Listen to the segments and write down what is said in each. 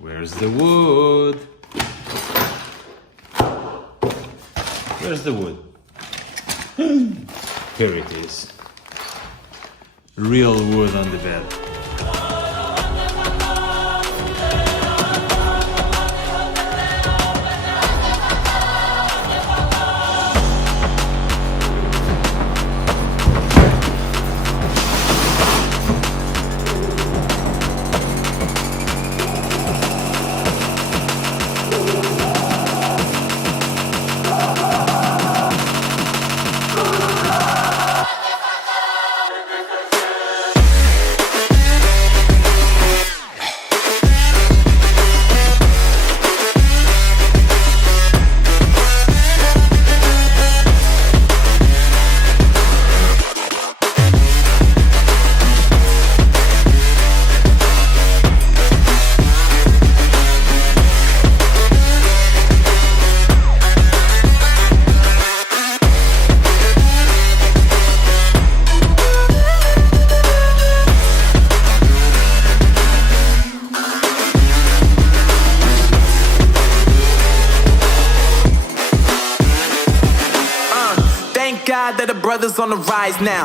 Where's the wood? Where's the wood? Here it is. Real wood on the bed. God that the brothers on the rise now.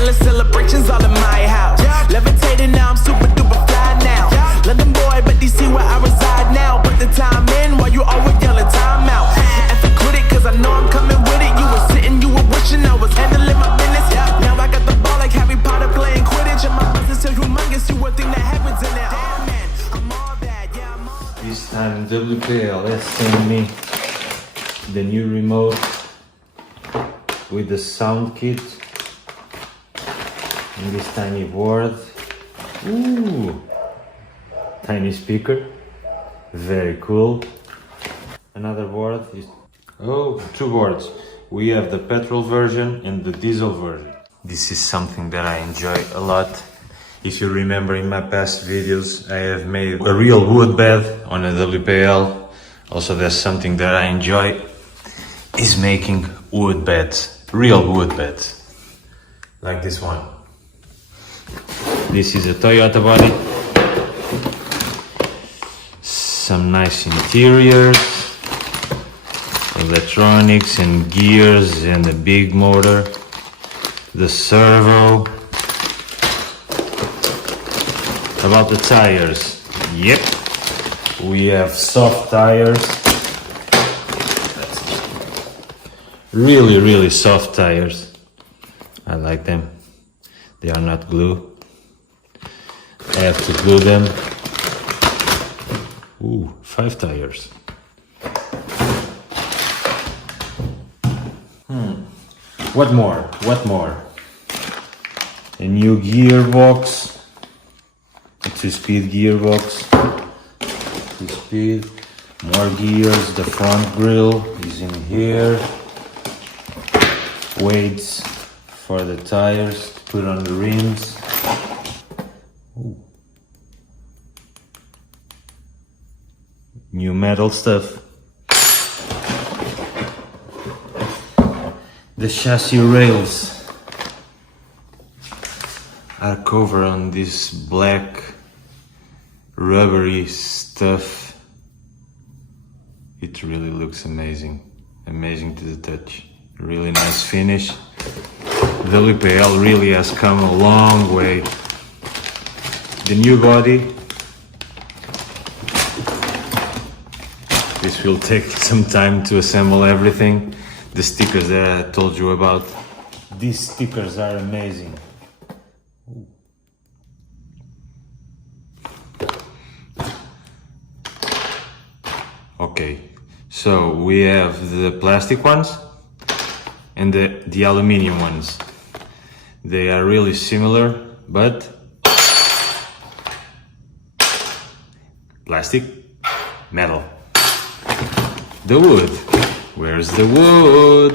Endless celebrations all in my house. Levitating now, I'm super duper fly now. London boy, but they see where I reside now. Put the time in while you always yelling time out. And quit it, cause I know I'm coming with it. You were sitting, you were wishing I was handling my business. Now I got the ball like Harry Potter playing Quidditch. And my business is humongous, you would think that happens in there. Damn man, I'm all that, yeah, I'm all that. This time WPL has sent me the new remote with the sound kit and this tiny board. Ooh, tiny speaker, very cool. Another board is, oh, two boards. We have the petrol version and the diesel version. This is something that I enjoy a lot. If you remember in my past videos, I have made a real wood bed on a WPL. Also, there's something that I enjoy is making wood beds. Real wood beds, like this one. This is a Toyota body. Some nice interiors, electronics and gears and a big motor. The servo. About the tires, yep, we have soft tires. Really soft tires. I like them. They are not glue. I have to glue them. Ooh, 5 tires. What more? What more? A new gearbox. A 2-speed gearbox. 2-speed. More gears. The front grille is in here. Weights for the tires to put on the rims. Ooh. New metal stuff. The chassis rails are covered on this black rubbery stuff. It really looks amazing. Amazing to the touch. Really nice finish. WPL really has come a long way. The new body. This will take some time to assemble everything. The stickers that I told you about. These stickers are amazing. Okay, so we have the plastic ones and the aluminium ones. They are really similar, but plastic, metal. The wood. Where's the wood?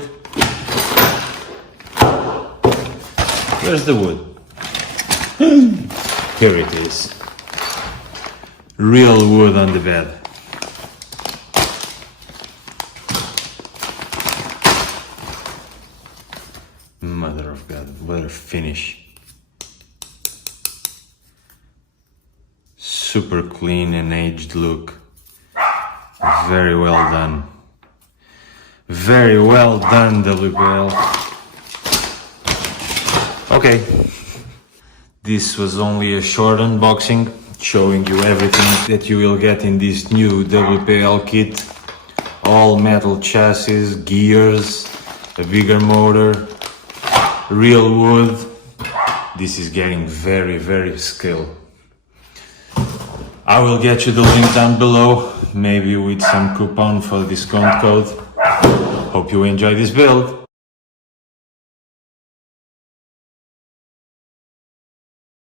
Where's the wood? Here it is. Real wood on the bed. Mother of God, what a finish. super clean and aged look. Very well done. Very well done, WPL. Okay. This was only a short unboxing, showing you everything that you will get in this new WPL kit. All metal chassis, gears, a bigger motor, real wood. This is getting very, very scale. I will get you the link down below, maybe with some coupon for discount code. Hope you enjoy this build.